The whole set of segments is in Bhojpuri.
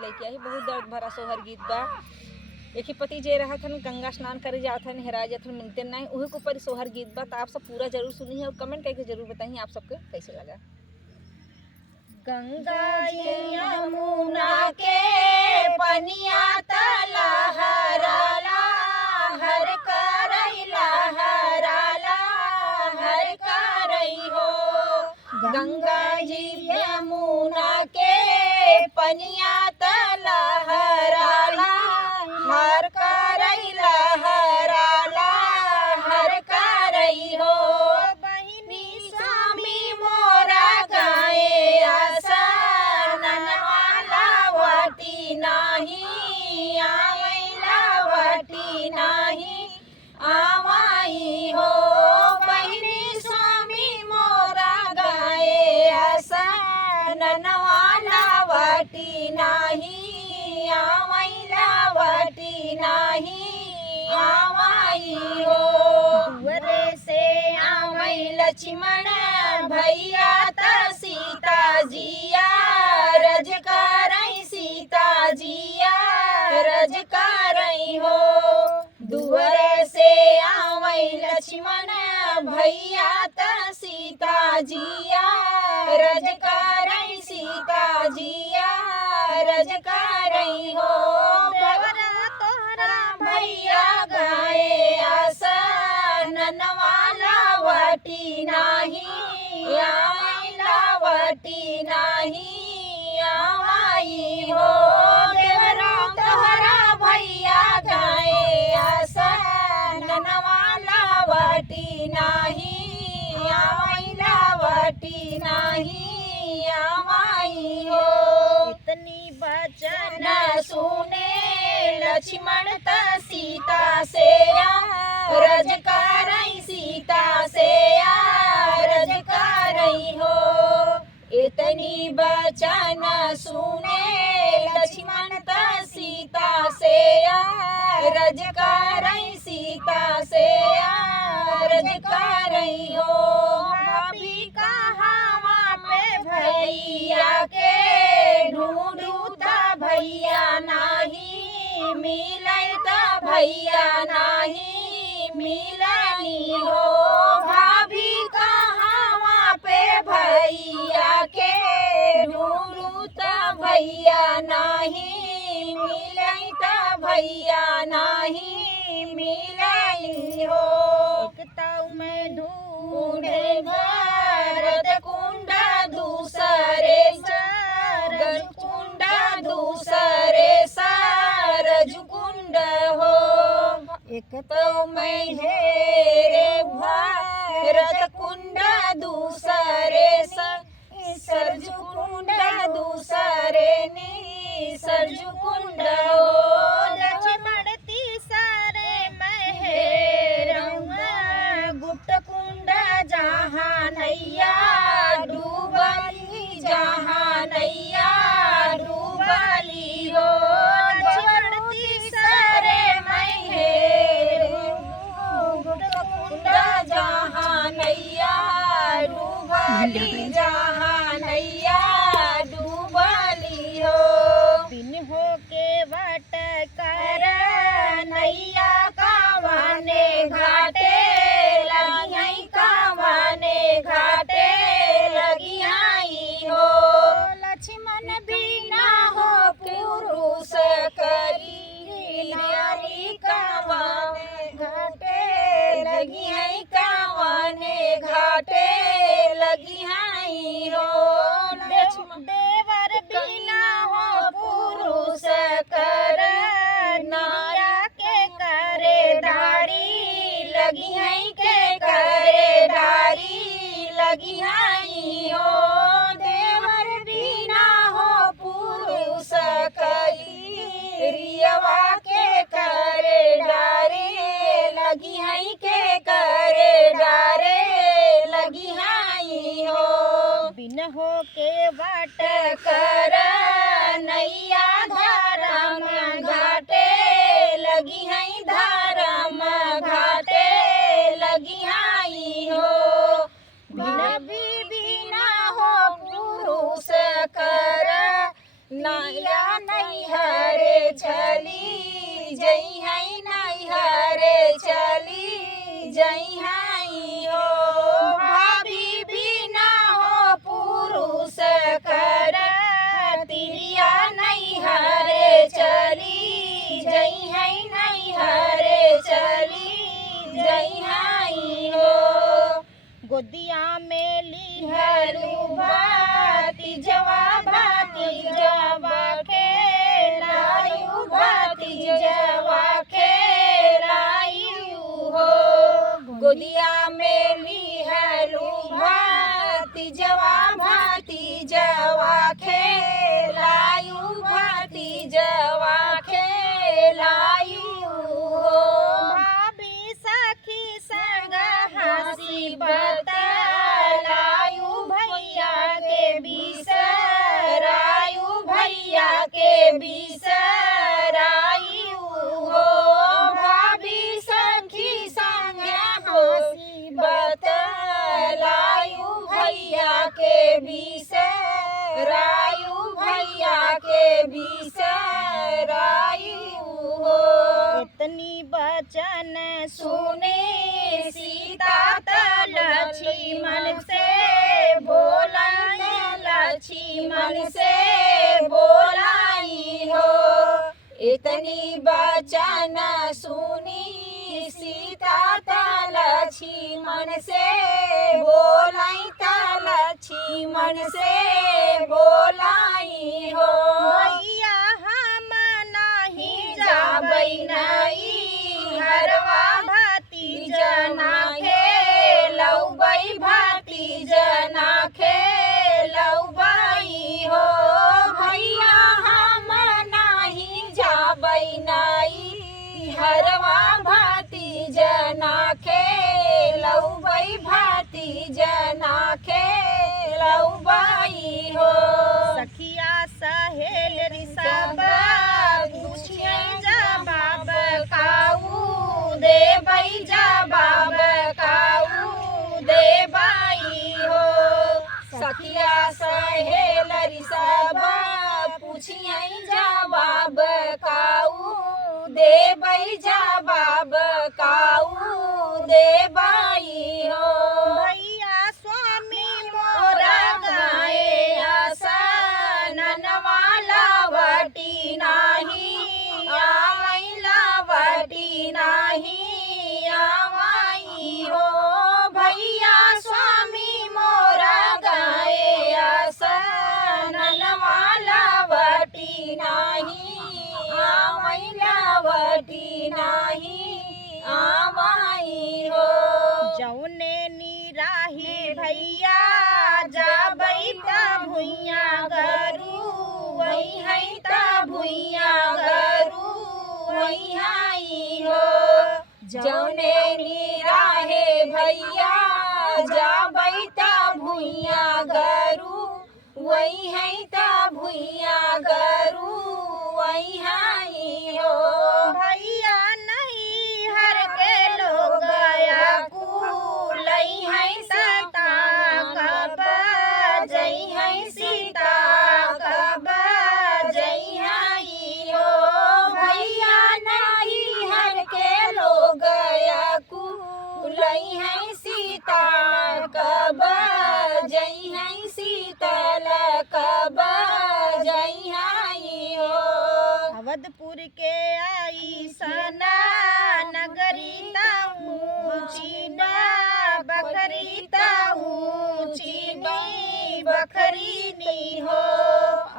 लेके आई। बहुत दर्द भरा सोहर गीत बा। एक ही पति जे रहा थन गंगा स्नान करे जात हन, हेरा जात हन, मिलते नहीं, उही के ऊपर सोहर गीत बा। तो आप सब पूरा जरूर सुनिए और कमेंट करके जरूर बताइए आप सबके कैसे लगा। गंगा यमुना के पनिया तला हराला हर करैला हराला हर करई हो। गंगा जी यमुना के पनिया तला हराला हर करैला हराला हर करई हो। बहिनी स्वामी मोरा गाए आसा ननवाला वाटी नाही आवेला वाटी नाही आवाई हो। बहिनी स्वामी मोरा गाए आसा ननवाला वाटी नाही आवेला वाटी नाही आवाई हो। दुवरे से आवई लक्ष्मण भैया त सीता जिया रज करई सीता जिया रज करई हो। दुवरे से आवई लक्ष्मण भैया त सीता जिया रज करई सीता जिया रज करई हो। देवरा तोहरा भैया गाए आसा ननवाला वाटी नाही आवेला वाटी नाही आवाई हो। देवरा तोहरा भैया गाए आसा ननवाला वाटी नाही आवेला वाटी नहीं आवाई हो। इतनी वचन सुने लक्ष्मण त सीता से रज करई सीता से रज करई हो। इतनी वचन सुने लक्ष्मण त सीता से रज करई सीता से रज करई हो। भाभी कहाँ पे भैया के ढूंढू त भैया नाही मिलई त भैया नाही मिलनी हो। भाभी कहाँ पे भैया के ढूंढू त भैया नाही मिलई त भैया नाही मिलनी हो। एक ताऊ में ढूंढे भरत कुंडा दूसरे सरज कुंडा दूसरे सरज कुंड हो। एक तो मैं हेरे भरत कुंडा दूसरे सरज कुंडा दूसरे नी सरज कुंड हो। लक्ष्मण तीसरे मैं हेरूंगा गुप्त कुंडा जहाँ नैया डूबली जहाँ नैया डूबली हो। लक्ष्मण तीसरे मैं हेरूंगा गुप्त कुंडा जहाँ नैया डूबली जहाँ नैया डूबली हो। बिन हो के वट कर नैया कावाने घाटे लगियाई कावाने घाटे लगियाई हो। लक्ष्मण बिना हो पुरुष करी नारी कावाने घाटे लगियाई कावाने घाटे लगियाई हो। देवर बिना हो पुरुष कर नारा के करे धारी लगियाई के करे धारी लगियाई हो। देवर बिना हो पुरुष करी रियवा के करे डारे लगियाई के करे डारे लगियाई हो। बिन हो के बाट कर नैया धर्म घाटे लगी है धर्म घाटे लगी आई हो। बिना भी बिना हो पुरुष कर नैया नैहरे चली जई है नैहरे चली जई है हो भाभी बिना हो पुरुष कर तिरिया नैहरे चली जई है नैहरे चली जई है हो गोदिया में लिहलू भाती जवा खेलायू भाती जवा खेलायू हो गोदिया में लिहलू भाती जवा खेलायू भाती जवा खेलायू हो भाभी सखी संग हंसी बतलायू भैया के बिसरायू भैया के बिसरायू हो भाभी सखी संग हंसी बतलायू भैया के बिसरायू भैया के बिसरायू हो इतनी बचन सुने सीता लक्ष्मण से बोलाई लक्ष्मण से बोलाई हो इतनी बचन सुनी सीता लक्ष्मण से बोलाई लक्ष्मण से बोलाई हो भैया हम नहीं जाबई नहीं हरवा भाती जना खेलौबई भाती जना खेलौबई हो भैया हम नहीं जाबई नहीं हरवा भाती जना खेलौबई भाती जना खेलौबई हो सखिया सहेली सब पूछिए जवाब काऊ देबई जवाब काऊ देबई हो सखिया सहेली सब पूछिए जवाब काऊ देबई जवाब काऊ देबई हो भैया स्वामी मोरा गाए आसनवा लावटी नाही आवई लावटी नाही आवई हो भैया स्वामी मोरा गाए आसनवा लावटी नाही आवई लावटी नाही आवई हो जौने निराही भैया जाबई त भुइया गरू वही है त भुइया गरू वही आई हो जौने निराहे भैया जाबई त भुइया गरू वही है त भुइया गरू वही आई हो भैया नहीं हर के लोग गया कुलई है सीता कब जई है सीता कब जई आई हो भैया नहीं हर के लोग गया कुलई है सीता कब जई है सीतल कब जई आई हो अवधपुर के आई सना नगरी ऊँची न बकरी ऊँची नी बकरी नी हो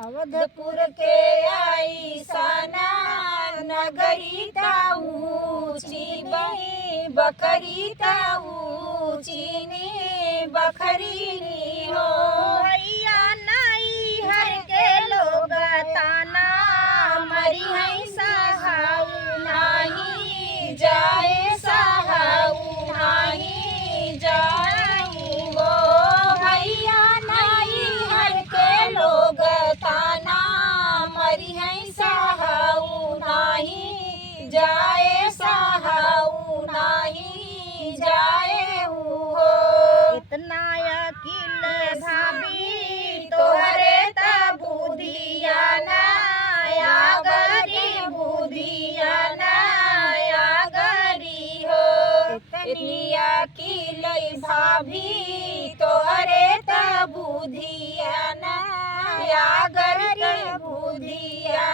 अवधपुर के आई सना नगरी ऊँची बकरी ऊँची नी बकरी नी हो भैया नहीं हर के लोग ताना मरी है सहाऊ नहीं जाए सहाऊ नहीं जाए वो भैया नहीं हर के लोग ताना मरी है सहाऊ नहीं जाए सहाऊ नहीं जाए हो इतना यकीन भाभी तोहरे त बुधिया ना भी तोहरे त बुधिया ना यागर के बुधिया